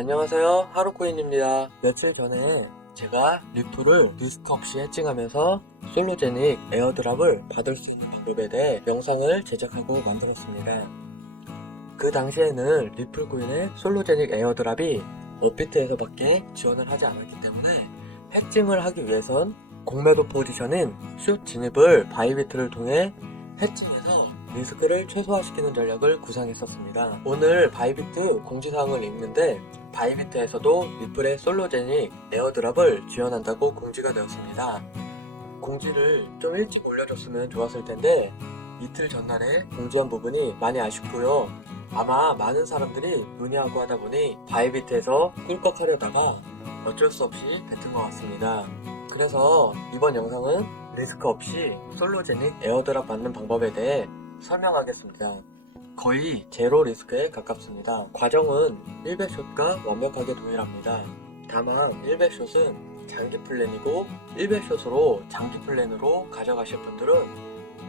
안녕하세요, 하루코인입니다. 며칠 전에 제가 리플을 리스크 없이 해칭하면서 솔로제닉 에어드랍을 받을 수 있는 방법에 대해 영상을 제작하고 만들었습니다. 그 당시에는 리플 코인의 솔로제닉 에어드랍이 업비트에서밖에 지원을 하지 않았기 때문에 해칭을 하기 위해선 공매도 포지션인 슛 진입을 바이비트를 통해 해칭해서 리스크를 최소화시키는 전략을 구상했었습니다. 오늘 바이비트 공지사항을 읽는데 바이비트에서도 리플의 솔로제닉 에어드랍을 지원한다고 공지가 되었습니다. 공지를 좀 일찍 올려줬으면 좋았을 텐데 이틀 전날에 공지한 부분이 많이 아쉽고요. 아마 많은 사람들이 문의하고 하다 보니 바이비트에서 꿀꺽하려다가 어쩔 수 없이 뱉은 것 같습니다. 그래서 이번 영상은 리스크 없이 솔로제닉 에어드랍 받는 방법에 대해 설명하겠습니다. 거의 제로 리스크에 가깝습니다. 과정은 100숏과 완벽하게 동일합니다. 다만 100숏은 장기 플랜이고 100숏으로 장기 플랜으로 가져가실 분들은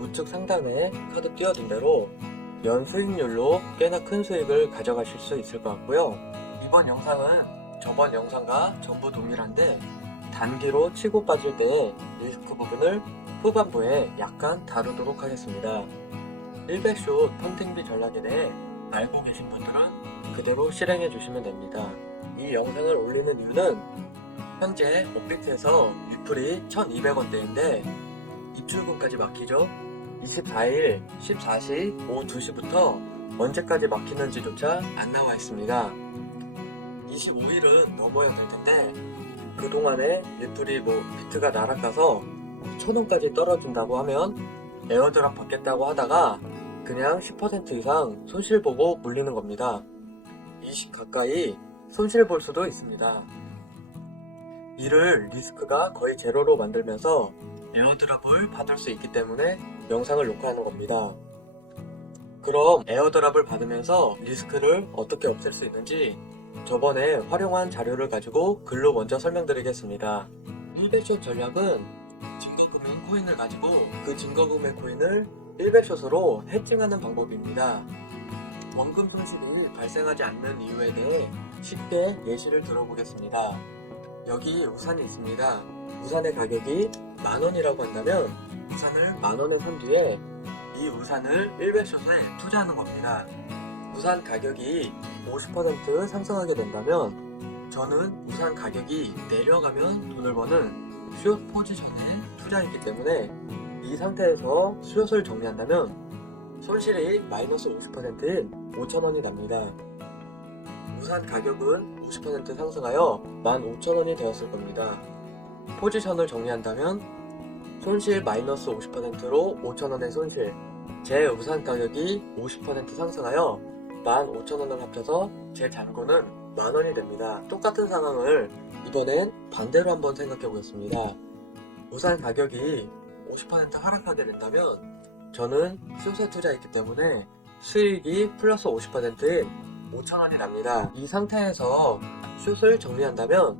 우측 상단에 카드 띄워둔 대로 연 수익률로 꽤나 큰 수익을 가져가실 수 있을 것 같고요. 이번 영상은 저번 영상과 전부 동일한데 단기로 치고 빠질 때 리스크 부분을 후반부에 약간 다루도록 하겠습니다. 100숏 펀딩비 전략에 대해 알고 계신 분들은 그대로 실행해 주시면 됩니다. 이 영상을 올리는 이유는 현재 업비트에서 리플이 1200원대인데 입출금까지 막히죠. 24일 14시 오후 2시부터 언제까지 막히는지조차 안 나와 있습니다. 25일은 넘어야 될 텐데 그동안에 리플이 비트가 날아가서 1000원까지 떨어진다고 하면 에어드랍 받겠다고 하다가 그냥 10% 이상 손실 보고 물리는 겁니다. 20 가까이 손실 볼 수도 있습니다. 이를 리스크가 거의 제로로 만들면서 에어드랍을 받을 수 있기 때문에 영상을 녹화하는 겁니다. 그럼 에어드랍을 받으면서 리스크를 어떻게 없앨 수 있는지 저번에 활용한 자료를 가지고 글로 먼저 설명드리겠습니다. 100숏 전략은 증거금융 코인을 가지고 그 증거금의 코인을 100숏으로 해칭하는 방법입니다. 원금 손실이 발생하지 않는 이유에 대해 쉽게 예시를 들어보겠습니다. 여기 우산이 있습니다. 우산의 가격이 만원이라고 한다면 우산을 만원에 산 뒤에 이 우산을 100숏에 투자하는 겁니다. 우산 가격이 50% 상승하게 된다면 저는 우산 가격이 내려가면 돈을 버는 숏 포지션에 투자했기 때문에 이 상태에서 숏을 정리한다면 손실이 마이너스 50%인 5,000원이 납니다. 우산 가격은 50% 상승하여 15,000원이 되었을 겁니다. 포지션을 정리한다면 손실 마이너스 50%로 5,000원의 손실, 제 우산 가격이 50% 상승하여 15,000원을 합쳐서 제 잔고는 만원이 됩니다. 똑같은 상황을 이번엔 반대로 한번 생각해 보겠습니다. 우산 가격이 50% 하락하게 된다면 저는 숏에 투자했기 때문에 수익이 플러스 50%인 5,000원이 납니다. 이 상태에서 숏을 정리한다면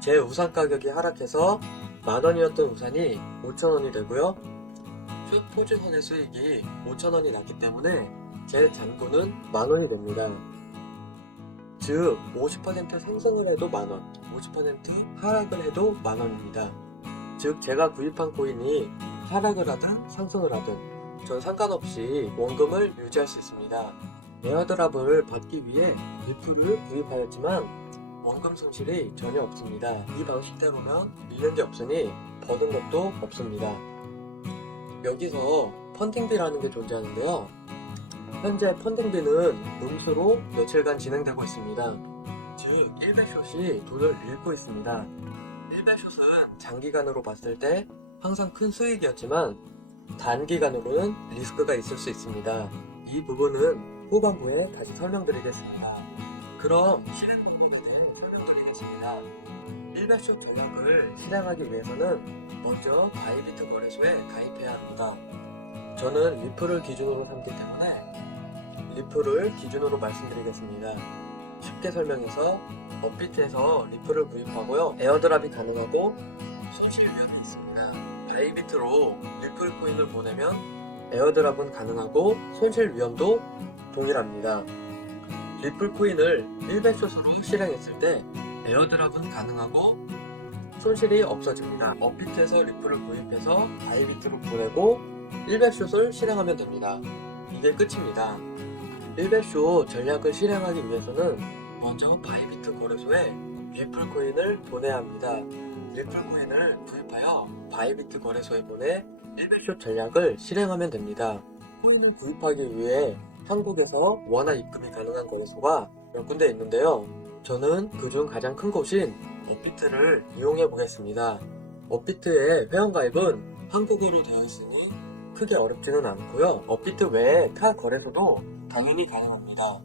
제 우산 가격이 하락해서 만원이었던 우산이 5,000원이 되고요. 숏 포지션의 수익이 5,000원이 났기 때문에 제 잔고는 만원이 됩니다. 즉 50% 상승을 해도 만원, 50% 하락을 해도 만원입니다. 즉 제가 구입한 코인이 하락을 하든 상승을 하든 전 상관없이 원금을 유지할 수 있습니다. 에어드랍을 받기 위해 리플을 구입하였지만 원금 손실이 전혀 없습니다. 이 방식대로면 잃는 게 없으니 버는 것도 없습니다. 여기서 펀딩비라는 게 존재하는데요. 현재 펀딩비는 음수로 며칠간 진행되고 있습니다. 즉 100숏이 돈을 잃고 있습니다. 100숏은 장기간으로 봤을 때 항상 큰 수익이었지만 단기간으로는 리스크가 있을 수 있습니다. 이 부분은 후반부에 다시 설명드리겠습니다. 그럼 실행 방법에 대해 설명드리겠습니다. 100숏 전략을 실행하기 위해서는 먼저 바이비트 거래소에 가입해야 합니다. 저는 리플을 기준으로 삼기 때문에 리플을 기준으로 말씀드리겠습니다. 쉽게 설명해서 업비트에서 리플을 구입하고요. 에어드랍이 가능하고 손실 위험이 있습니다. 바이비트로 리플 코인을 보내면 에어드랍은 가능하고 손실 위험도 동일합니다. 리플 코인을 1배숏으로 실행했을 때 에어드랍은 가능하고 손실이 없어집니다. 업비트에서 리플을 구입해서 바이비트로 보내고 1배숏을 실행하면 됩니다. 이게 끝입니다. 1배숏 전략을 실행하기 위해서는 먼저 바이비트 거래소에 리플 코인을 보내야 합니다. 리플 코인을 구입하여 바이비트 거래소에 보내 1배숏 전략을 실행하면 됩니다. 코인을 구입하기 위해 한국에서 원화 입금이 가능한 거래소가 몇 군데 있는데요. 저는 그중 가장 큰 곳인 업비트를 이용해 보겠습니다. 업비트의 회원가입은 한국어로 되어 있으니 크게 어렵지는 않고요. 업비트 외에 타 거래소도 당연히 가능합니다.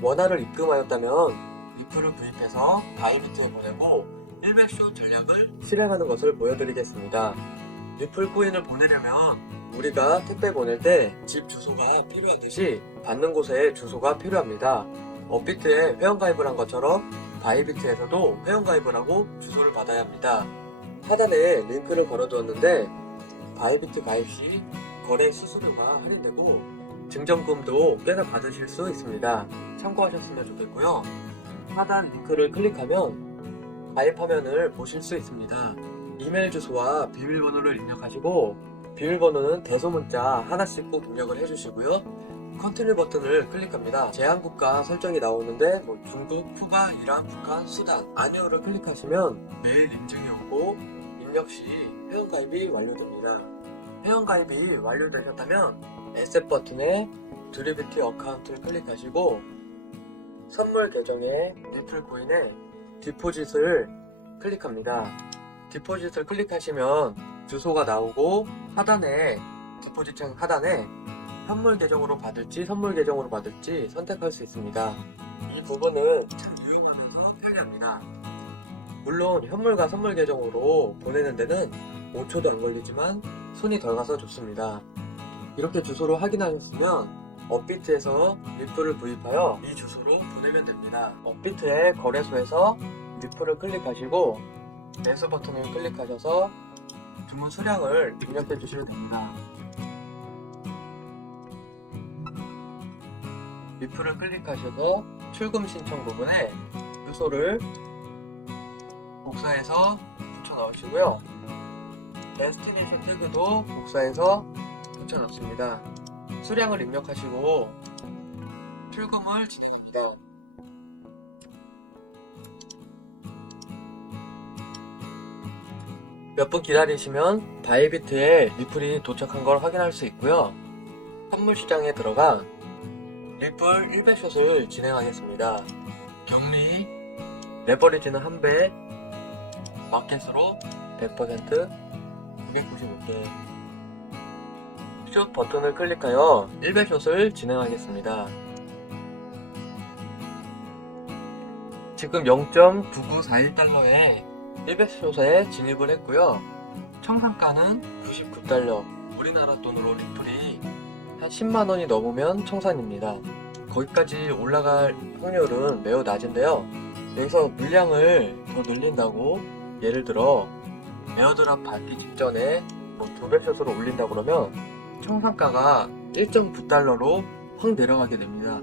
원화를 입금하였다면 리플을 구입해서 바이비트에 보내고 1배숏 전략을 실행하는 것을 보여드리겠습니다. 리플 코인을 보내려면 우리가 택배 보낼 때 집 주소가 필요하듯이 받는 곳에 주소가 필요합니다. 업비트에 회원가입을 한 것처럼 바이비트에서도 회원가입을 하고 주소를 받아야 합니다. 하단에 링크를 걸어두었는데 바이비트 가입 시 거래 수수료가 할인되고 증정금도 꽤나 받으실 수 있습니다. 참고하셨으면 좋겠고요. 하단 링크를 클릭하면 가입 화면을 보실 수 있습니다. 이메일 주소와 비밀번호를 입력하시고 비밀번호는 대소문자 하나씩 꼭 입력을 해주시고요. 컨티뉴 버튼을 클릭합니다. 제한국가 설정이 나오는데 중국, 쿠바, 이란, 북한, 수단 아니오를 클릭하시면 메일 인증이 오고 입력 시 회원가입이 완료됩니다. 회원가입이 완료되셨다면 에셋 버튼에 드리비티 어카운트를 클릭하시고 선물 계정에 리플 코인에 디포짓을 클릭합니다. 디포짓을 클릭하시면 주소가 나오고 하단에 디포짓창 하단에 현물 계정으로 받을지 선물 계정으로 받을지 선택할 수 있습니다. 이 부분은 참 유용하면서 편리합니다. 물론 현물과 선물 계정으로 보내는 데는 5초도 안 걸리지만 손이 덜 가서 좋습니다. 이렇게 주소를 확인하셨으면 업비트에서 리플을 구입하여 이 주소로 보내면 됩니다. 업비트의 거래소에서 리플을 클릭하시고 매수 버튼을 클릭하셔서 주문 수량을 입력해 주시면 됩니다. 리플을 클릭하셔서 출금 신청 부분에 주소를 복사해서 붙여 넣으시고요. 데스티네이션 태그도 복사해서 붙여 넣습니다. 수량을 입력하시고 출금을 진행합니다. 몇 분 기다리시면 바이비트에 리플이 도착한 걸 확인할 수 있고요. 선물 시장에 들어가 리플 1배숏을 진행하겠습니다. 격리, 레버리지는 1배, 마켓으로 100%, 995개. 숏 버튼을 클릭하여 1배숏을 진행하겠습니다. 지금 0.9941달러에 1배숏에 진입을 했고요. 청산가는 99달러, 우리나라 돈으로 리플이 한 10만원이 넘으면 청산입니다. 거기까지 올라갈 확률은 매우 낮은데요. 여기서 물량을 더 늘린다고 예를 들어 에어드랍 받기 직전에 2배숏으로 올린다 그러면 청산가가 1.9달러로 확 내려가게 됩니다.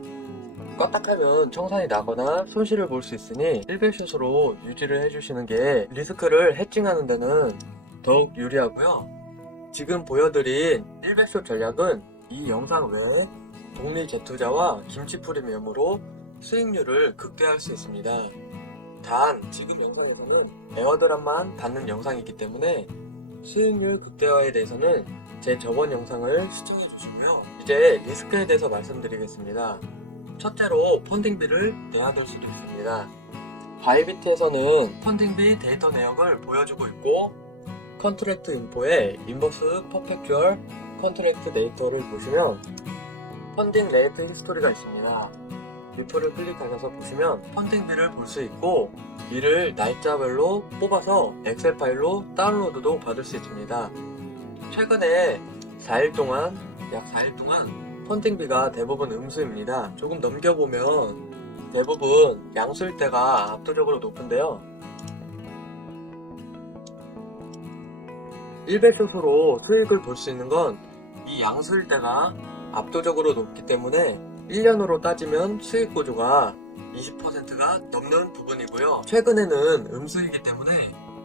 까딱하면 청산이 나거나 손실을 볼 수 있으니 1배숏으로 유지를 해주시는 게 리스크를 해칭하는 데는 더욱 유리하고요. 지금 보여드린 1배숏 전략은 이 영상 외에 복리 재투자와 김치 프리미엄으로 수익률을 극대화할 수 있습니다. 단 지금 영상에서는 에어드랍만 받는 영상이기 때문에 수익률 극대화에 대해서는 제 저번 영상을 시청해 주시고요. 이제 리스크에 대해서 말씀드리겠습니다. 첫째로 펀딩비를 내야 될 수도 있습니다. 바이비트에서는 펀딩비 데이터 내역을 보여주고 있고 컨트랙트 인포에 인버스 퍼펙추얼 컨트랙트 데이터를 보시면 펀딩 레이트 히스토리가 있습니다. 리플을 클릭하셔서 보시면 펀딩비를 볼 수 있고 이를 날짜별로 뽑아서 엑셀 파일로 다운로드도 받을 수 있습니다. 최근에 4일 동안 약 4일 동안 펀딩비가 대부분 음수입니다. 조금 넘겨보면 대부분 양수일때가 압도적으로 높은데요. 1배숏으로 수익을 볼 수 있는 건 이 양수일때가 압도적으로 높기 때문에 1년으로 따지면 수익 구조가 20%가 넘는 부분이고요. 최근에는 음수이기 때문에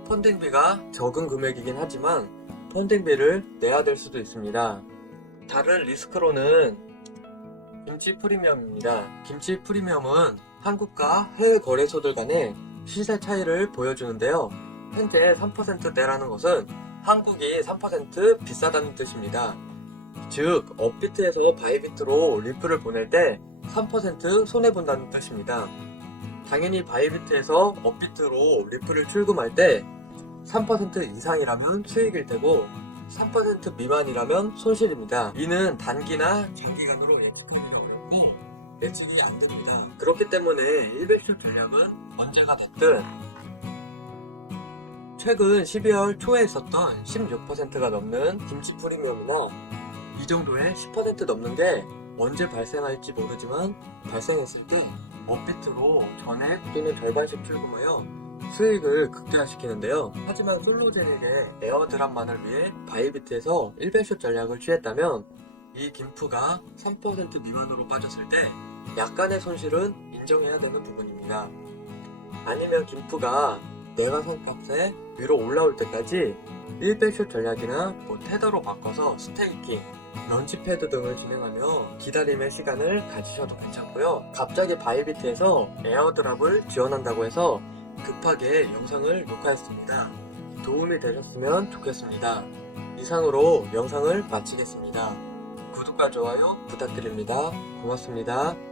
펀딩비가 적은 금액이긴 하지만 펀딩비를 내야 될 수도 있습니다. 다른 리스크로는 김치 프리미엄입니다. 김치 프리미엄은 한국과 해외 거래소들 간의 시세 차이를 보여주는데요. 현재 3%대라는 것은 한국이 3% 비싸다는 뜻입니다. 즉, 업비트에서 바이비트로 리플을 보낼 때 3% 손해본다는 뜻입니다. 당연히 바이비트에서 업비트로 리플을 출금할 때 3% 이상이라면 수익일 테고 3% 미만이라면 손실입니다. 이는 단기나 장기간으로 예측하기가 어렵고 예측이 안 됩니다. 그렇기 때문에 100슛 전략은 언제가 됐든 최근 12월 초에 있었던 16%가 넘는 김치 프리미엄이나 이 정도의 10% 넘는 게 언제 발생할지 모르지만 발생했을 때 업비트로 전액 또는 절반씩 출금하여 수익을 극대화시키는데요. 하지만 솔로젠에게 에어드랍만을 위해 바이비트에서 100슛 전략을 취했다면 이 김프가 3% 미만으로 빠졌을 때 약간의 손실은 인정해야 되는 부분입니다. 아니면 김프가 내과성값에 위로 올라올 때까지 100슛 전략이나 테더로 바꿔서 스테이킹, 런치패드 등을 진행하며 기다림의 시간을 가지셔도 괜찮고요. 갑자기 바이비트에서 에어드랍을 지원한다고 해서 급하게 영상을 녹화했습니다. 도움이 되셨으면 좋겠습니다. 이상으로 영상을 마치겠습니다. 구독과 좋아요 부탁드립니다. 고맙습니다.